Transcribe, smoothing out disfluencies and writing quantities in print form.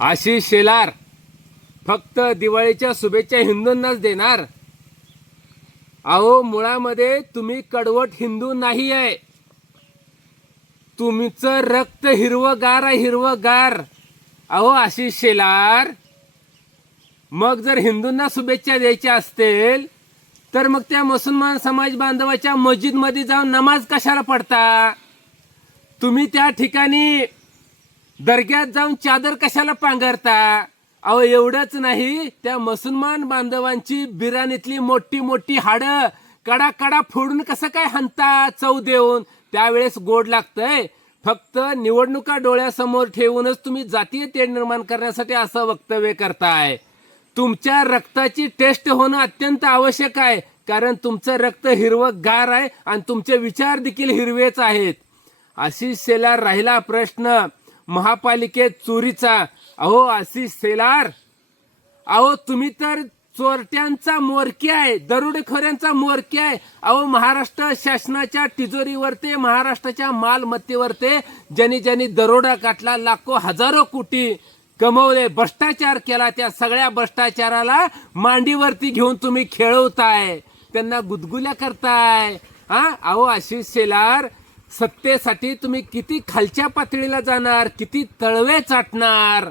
आशिष शेलार फक्त दिवाळीच्या शुभेच्छा हिंदूंनाच देणार? अहो, मुळामध्ये तुम्ही कडवट हिंदू नाही आहे. तुमचं रक्त हिरवगार आहे, हिरवगार. अहो आशिष शेलार, मग जर हिंदूंना शुभेच्छा द्यायच्या असतील तर मग त्या मुसलमान समाज बांधवाच्या मस्जिदमध्ये जाऊन नमाज कशाला पडता? तुम्ही त्या ठिकाणी दर्ग्यात जाऊन चादर कशाला पांघरता? अहो एवढंच नाही, त्या मुसलमान बांधवांची बिराणीतली मोठी मोठी हाडं कडा कडा फोडून कसं काय हाणता चव देऊन? त्यावेळेस गोड लागतंय. फक्त निवडणुका डोळ्यासमोर ठेवूनच तुम्ही जातीय तेढ निर्माण करण्यासाठी असं वक्तव्य करताय. तुमच्या रक्ताची टेस्ट होणं अत्यंत आवश्यक आहे, कारण तुमचं रक्त हिरवंगार आहे आणि तुमचे विचार देखील हिरवेच आहेत. आशिष शेलार, राहिला प्रश्न महापालिकेत चोरीचा. अहो आशिष शेलार, अहो तुम्ही तर चोरट्यांचा म्होरक्या आहे, दरोडेखोरांचा म्होरक्या आहे. अहो महाराष्ट्र शासनाच्या तिजोरीवरती, महाराष्ट्राच्या मालमत्तेवरती ज्यांनी ज्यांनी दरोडा काढला, लाखो हजारो कोटी कमवले, भ्रष्टाचार केला, त्या सगळ्या भ्रष्टाचाराला मांडीवरती घेऊन तुम्ही खेळवताय, त्यांना गुदगुल्या करताय. अहो आशिष शेलार, सत्तेसाठी तुम्ही किती खालच्या पातळीला जाणार, किती तळवे चाटणार?